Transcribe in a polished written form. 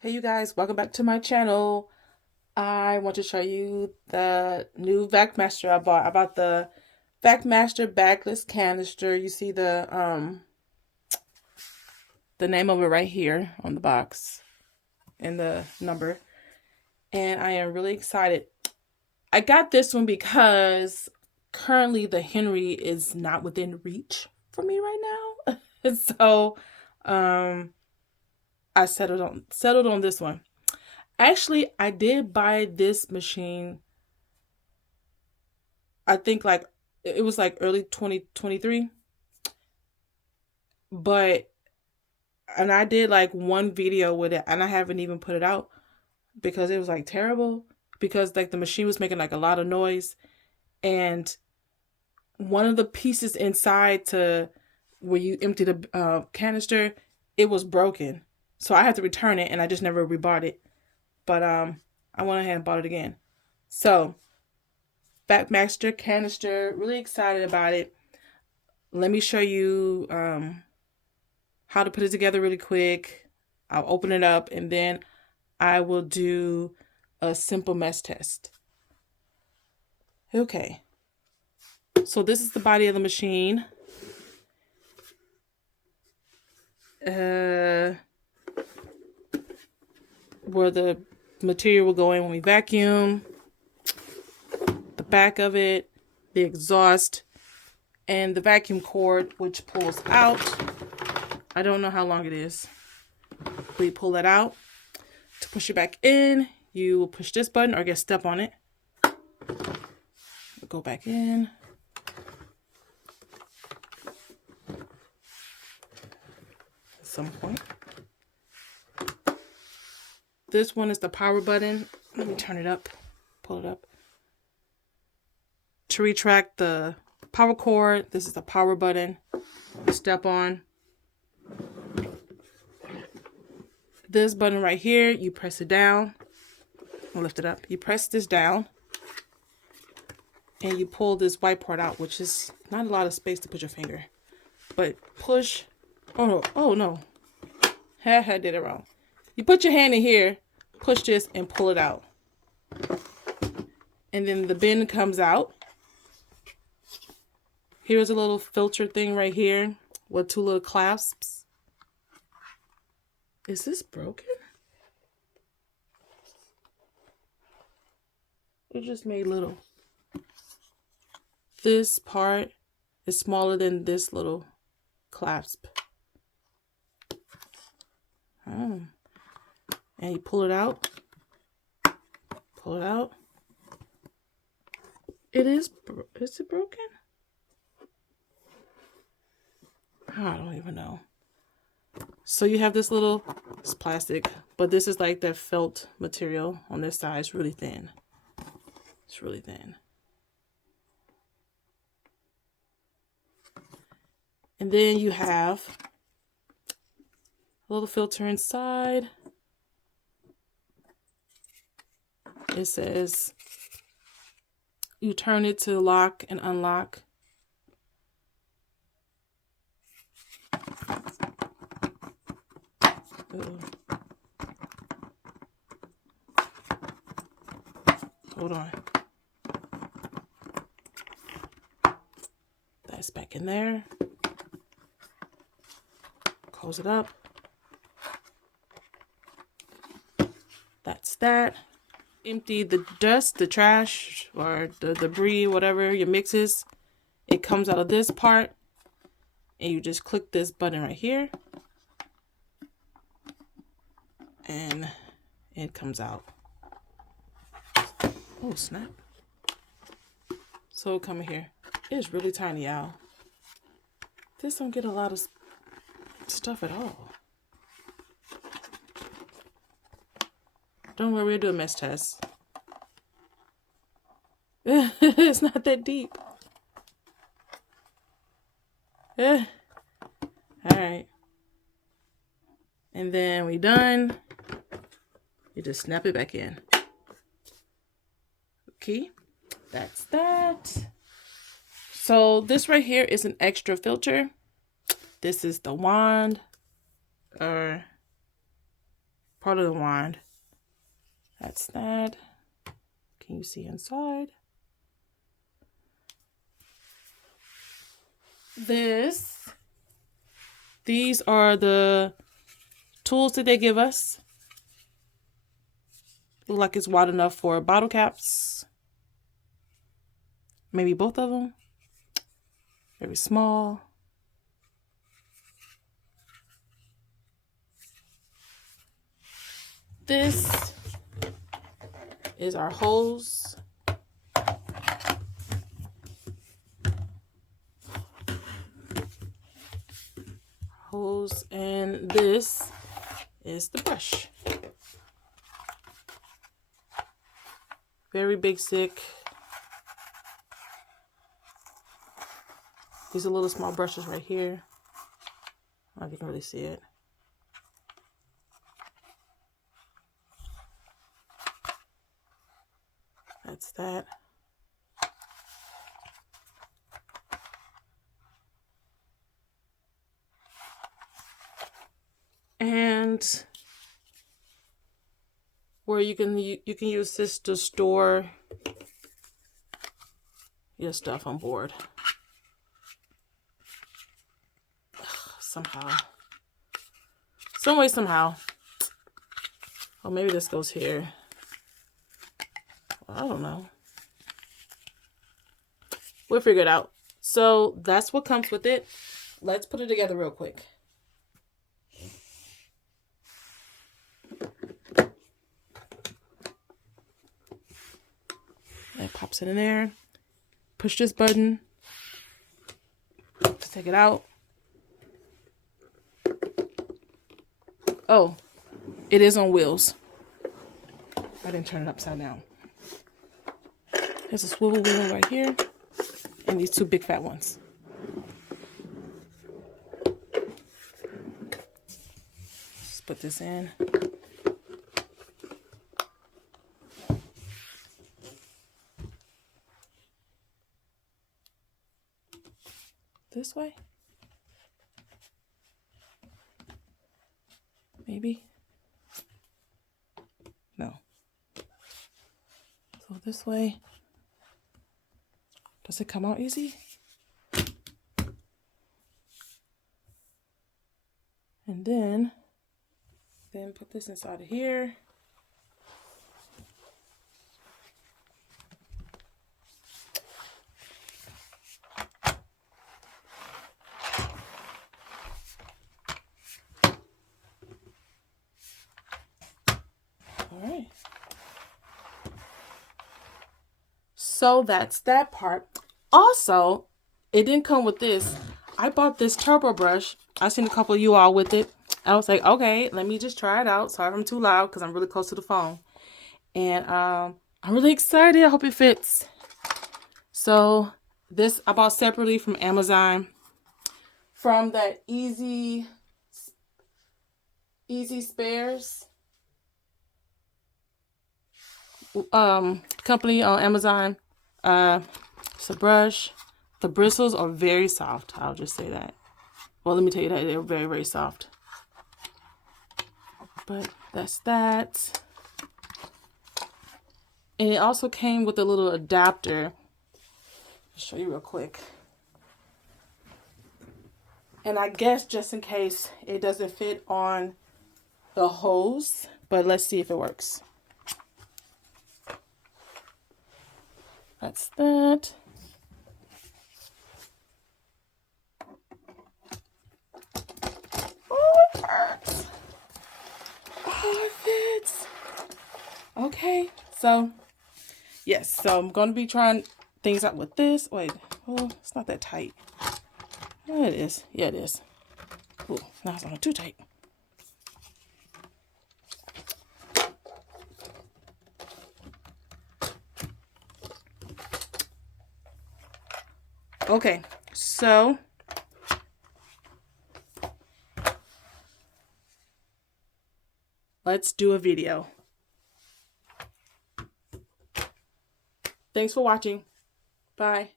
Hey you guys, welcome back to my channel. I want to show you the new Vacmaster I bought. I bought the Vacmaster bagless canister. You see the name of it right here on the box and the number. And I am really excited. I got this one because currently the Henry is not within reach for me right now. So I settled on this one. Actually, I did buy this machine. I think like it was like early 2023. But and I did like one video with it and I haven't even put it out because it was like terrible because like the machine was making like a lot of noise and one of the pieces inside to where you empty the canister, it was broken. So I had to return it and I just never rebought it. But I went ahead and bought it again. So Vacmaster Canister, really excited about it. Let me show you how to put it together really quick. I'll open it up and then I will do a simple mess test. Okay, so this is the body of the machine. Where the material will go in when we vacuum, the back of it, the exhaust, and the vacuum cord, which pulls out. I don't know how long it is. But you pull that out. To push it back in, you will push this button or get step on it. Go back in. At some point. This one is the power button. Let me turn it up, pull it up. To retract the power cord, this is the power button. Step on. This button right here, you press it down. I'll lift it up. You press this down. And you pull this white part out, which is not a lot of space to put your finger. But push. Oh no. I did it wrong. You put your hand in here, push this, and pull it out. And then the bin comes out. Here's a little filter thing right here with two little clasps. Is this broken? It just made little. This part is smaller than this little clasp. Oh. And you pull it out. Pull it out. Is it broken? I don't even know. So you have this little, it's plastic, but this is like that felt material on this side. It's really thin. It's really thin. And then you have a little filter inside. It says you turn it to lock and unlock. Hold on. That's back in there. Close it up. That's that. Empty the dust, the trash, or the debris, whatever your mix is. It comes out of this part. And you just click this button right here. And it comes out. Oh, snap. So come here. It's really tiny, y'all. This don't get a lot of stuff at all. Don't worry, we'll do a mess test. It's not that deep. All right. And then we done. You just snap it back in. Okay, that's that. So this right here is an extra filter. This is the wand, or part of the wand. That's that. Can you see inside? These are the tools that they give us. Look like it's wide enough for bottle caps. Maybe both of them. Very small. This is our hose. And this is the brush. Very basic. These are little small brushes right here. I don't know if you can really see it. That's that. And where you can use this to store your stuff on board. Somehow. Some way, somehow. Oh, maybe this goes here. I don't know. We'll figure it out. So that's what comes with it. Let's put it together real quick. It pops it in there. Push this button. Just take it out. Oh, it is on wheels. I didn't turn it upside down. There's a swivel wheel right here. And these two big fat ones. Just put this in. This way? Maybe? No. So this way. Does it come out easy? And then put this inside of here. All right. So that's that part. Also, it didn't come with this. I bought this turbo brush. I've seen a couple of you all with it. I was like, okay, let me just try it out. Sorry if I'm too loud because I'm really close to the phone. And I'm really excited. I hope it fits. So this I bought separately from Amazon. From that Easy Spares company on Amazon. It's a brush. The bristles are very soft. I'll just say that. Well, let me tell you that they're very, very soft. But that's that. And it also came with a little adapter. I'll show you real quick. And I guess just in case it doesn't fit on the hose, but let's see if it works. That's that. Oh, it hurts. Oh, it fits. Okay, so yes, so I'm going to be trying things out with this. Wait, oh, it's not that tight. Oh, it is. Yeah, it is. Ooh, now it's not too tight. Okay, so let's do a video. Thanks for watching. Bye.